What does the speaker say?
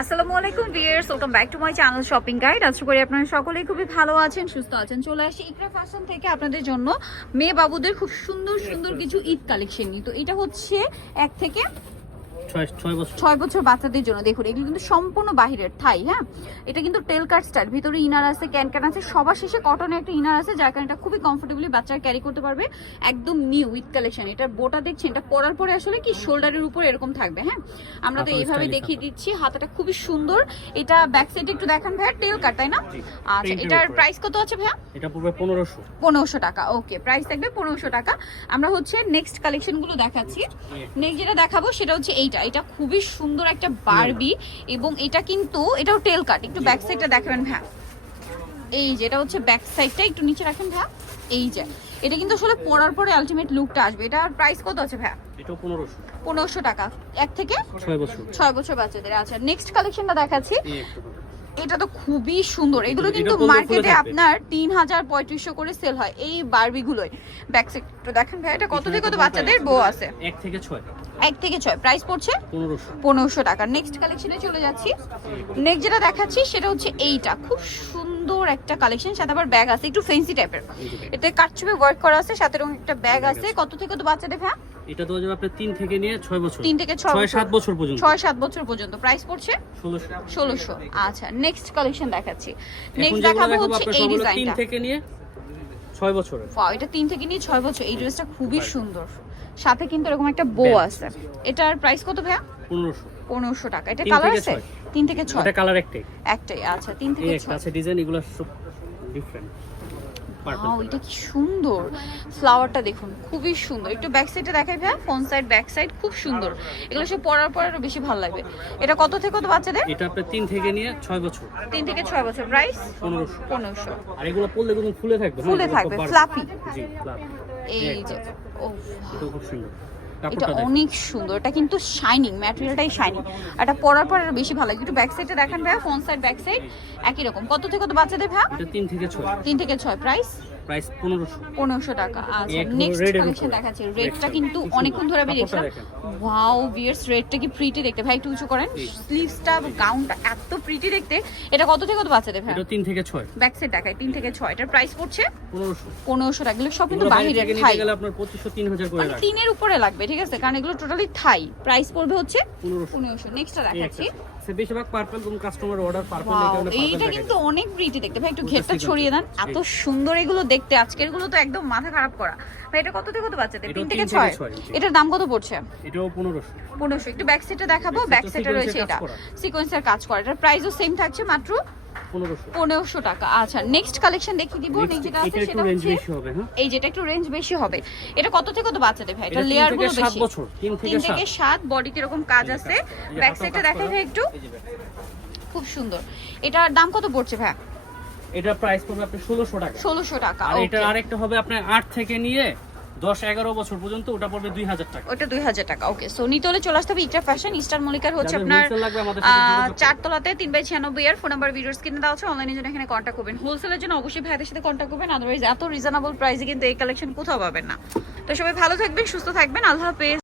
আসসালামু আলাইকুম viewers welcome back to my channel shopping guide আশা করি আপনারা সকলেই খুবই ভালো আছেন সুস্থ আছেন। চলে আসি ইকরা ফ্যাশন থেকে আপনাদের জন্য। মেয়ে বাবুদের খুব সুন্দর সুন্দর কিছু ঈদ কালেকশন নিয়ে। তো এটা হচ্ছে এক থেকে ছয় বছর। বাচ্চাদের জন্য। দেখুন এগুলো কিন্তু সম্পূর্ণ বাহিরের থাই হ্যাঁ? এটা কিন্তু টেল কাট স্টাইল। ভিতরে ইনার আছে ক্যান ক্যান আছে। সবার শেষে কটনের একটা ইনার আছে যার কারণে এটা খুবই কমফোর্টেবলি বাচ্চারা ক্যারি করতে পারবে। একদম নিউ উইথ কালেকশন এটা বোটা দেখছেন এটা পরার পরে আসলে কি শোল্ডারের উপর এরকম থাকবে হ্যাঁ? আমরা তো এইভাবে দেখিয়ে দিচ্ছি। হাতাটা খুবই সুন্দর। এটা ব্যাক সাইডে একটু দেখান ভাইয়া টেল কাট তাই না? আচ্ছা এটার প্রাইস কত আছে ভাইয়া? এটা পড়বে পনেরোশো। পনেরোশো টাকা ওকে প্রাইস থাকবে পনেরোশো টাকা। আমরা হচ্ছে নেক্সট কালেকশনগুলো দেখাচ্ছি। নেক্সট যেটা দেখাবো সেটা হচ্ছে এইটা। এটা খুবই সুন্দর একটা বারবি এবং এটা কিন্তু এটাও টেল কাট একটু ব্যাক সাইডটা দেখাবেন ভ্যা এই যে এটা হচ্ছে ব্যাক সাইডটা একটু নিচে রাখেন ভ্যা এই যে এটা কিন্তু আসলে পরার পরে আলটিমেট লুকটা আসবে। এটার প্রাইস কত আছে ভ্যা এটা পনেরোশো। টাকা। এক থেকে ছয় বছর। ছয় বছর বাচ্চাদের। আচ্ছা নেক্সট কালেকশনটা দেখাচ্ছি। এটা তো খুবই সুন্দর। এগুলো কিন্তু মার্কেটে আপনার তিন হাজার পঁয়ত্রিশশো করে সেল হয়। এই বারবিগুলোই। ব্যাক সেক্টর দেখেন ভাই এটা কত থেকে কত? বাচ্চাদের? বউ আছে? এক থেকে ছয় এক থেকে ছয়। প্রাইস পড়ছে? পনেরোশো। টাকা। নেক্সট কালেকশনে চলে যাচ্ছি। নেক্সট যেটা দেখাচ্ছি সেটা হচ্ছে এইটা। খুব সুন্দর একটা কালেকশন সাথে আবার ব্যাগ আছে। একটু ফেন্সি টাইপের এতে কাটছুপে ওয়ার্ক করা আছে সাথে একটা ব্যাগ আছে। কত থেকে কত বাচ্চাদের হ্যাঁ এটা দেওয়া যাবে আপনার থেকে নিয়ে বছর। থেকে ছয় ছয় বছর। সাত বছর। পর্যন্ত। ছয় সাত বছর পর্যন্ত। প্রাইস পড়ছে? আচ্ছা নেক্সট কালেকশন দেখাচ্ছি। নেক্সট দেখাবো হচ্ছে এই থেকে নিয়ে ছয় বছরের। ওয়াও এটা থেকে নিয়ে বছর। এই ড্রেসটা খুবই সুন্দর। সাথে কিন্তু এরকম একটা বো আছে। এটার প্রাইস কত ভাইয়া? পনেরোশো। পনেরোশো টাকা। এটা কালার আছে। তিন থেকে ছয়। এটা কালার একটাই। একটাই আচ্ছা তিন থেকে ছয়। ডিজাইন এগুলো সব ডিফারেন্ট এটা কি সুন্দর। ফ্লাওয়ারটা দেখুন খুবই সুন্দর। একটু ব্যাক সাইডে দেখাই ভাইয়া ফোন সাইড ব্যাক সাইড খুব সুন্দর। এগুলো সব পরার পর আরও বেশি ভালো লাগবে। এটা কত থেকে কত বাচ্চাদের? এটা আপনার তিন থেকে নিয়ে ছয় বছর। 3 থেকে 6 বছর প্রাইস পনেরোশো। পনেরোশো। আর এগুলো পরলে কিন্তু ফুলে থাকবে হ্যাঁ, ফুলে থাকবে, ফ্লাপি জি fluffy। এই যে ও খুব সুন্দর। এটা অনেক সুন্দর। এটা কিন্তু শাইনিং ম্যাটেরিয়ালটাই শাইনিং এটা পরার পর আরও বেশি ভালো লাগে। একটু ব্যাক সাইডটা দেখান ভাইয়া ফ্রন্ট সাইড ব্যাক সাইড একই রকম। কত থেকে কত বাচ্চাদের এটা তিন থেকে ছয়। তিন থেকে ছয় প্রাইস প্রাইস পনেরোশো। পনেরোশো টাকা। আচ্ছা নেক্সট কালেকশন। দেখাচ্ছে। রেডটা কিন্তু অনেকক্ষণ ধরে আমি দেখলাম। ওয়াও বিয়ার্স রেডটা কি প্রিটি দেখতে? ভাই একটু উঁচু করেন। স্লিভসটা গাউনটা এত প্রিটি দেখতে। এটা কত থেকে কত বাচ্চাদের ভাই? এটা তিন থেকে ছয়। ব্যাক সাইড দেখায় তিন থেকে ছয়। এটার প্রাইস পড়ছে? পনেরোশো। পনেরোশো টাকা। এগুলো সব কিন্তু বাইরে থাই গেলে আপনার পঁচিশশো তিন হাজার করে মানে রাখবে তিনের উপরে লাগবে ঠিক আছে? কারণ এগুলো টোটালি থাই প্রাইস পড়বে হচ্ছে পনেরোশো। পনেরোশো। নেক্সটটা দেখাচ্ছি। সে বেশিরভাগ পার্পল কোন কাস্টমার অর্ডার পার্পল এই কারণে এইটা কিন্তু অনেক প্রিটি দেখতে। ভাই একটু ঘেরটা ছড়িয়ে দেন। এত সুন্দর এগুলো দেখতে। আজকেরগুলো তো একদম মাথা খারাপ করা। ভাই এটা কত থেকে কত বাচ্চাদের? এটাও তিন তিন থেকে থেকে ছয়? ছয়, জি। এটার দাম কত পড়ছে? এটাও পনেরোশো। পনেরোশো। একটু ব্যাক সাইডে দেখাবো। ব্যাক সাইডে রয়েছে এটা। সিকোয়েন্সের কাজ করে। এটার প্রাইসও সেম থাকছে মাত্র পনেরোশো। টাকা। আচ্ছা নেক্সট কালেকশন দেখিয়ে দিব। যেটা আছে একটু সেটা রেঞ্জ হচ্ছে বেশি হবে হ্যাঁ? এই যেটা একটু রেঞ্জ বেশি হবে। এটা কত থেকে কত বাচ্চাদের ভাই? এটা লেয়ারগুলো বেশি। বছর তিন থেকে সাত। বডিতে এরকম কাজ আছে? ব্যাক সাইডটা দেখাই ভাই একটু। খুব সুন্দর। এটার দাম কত পড়ছে ভাই? এটা প্রাইস পড়বে আপনার ষোলোশো টাকা। ষোলোশো টাকা আর এটা আরেকটা হবে আপনার আট থেকে নিয়ে দশ এগারো বছর পর্যন্ত ওটা পড়বে দুই হাজার টাকা। ওটা দুই হাজার টাকা। ওকে সো নিতে হলে চলে আসতে হবে ইটা ফ্যাশন ইস্টার মলিকার হচ্ছে আপনার। চারতলাতে তিন বাই ছিয়ানব্বই আর ফোন নাম্বার ভিডিওস কিনে দেওয়া হচ্ছে। অনলাইনের জন্য এখানে কন্ট্যাক্ট করবেন। হোলসেলের জন্য অবশ্যই ভাইদের সাথে কন্ট্যাক্ট করবেন। আদারওয়াইজ এত রিজনেবল প্রাইসে কিন্তু এই কালেকশন কোথাও পাবেন না। তো সবাই ভালো থাকবেন সুস্থ থাকবেন। আল্লাহ হাফেজ।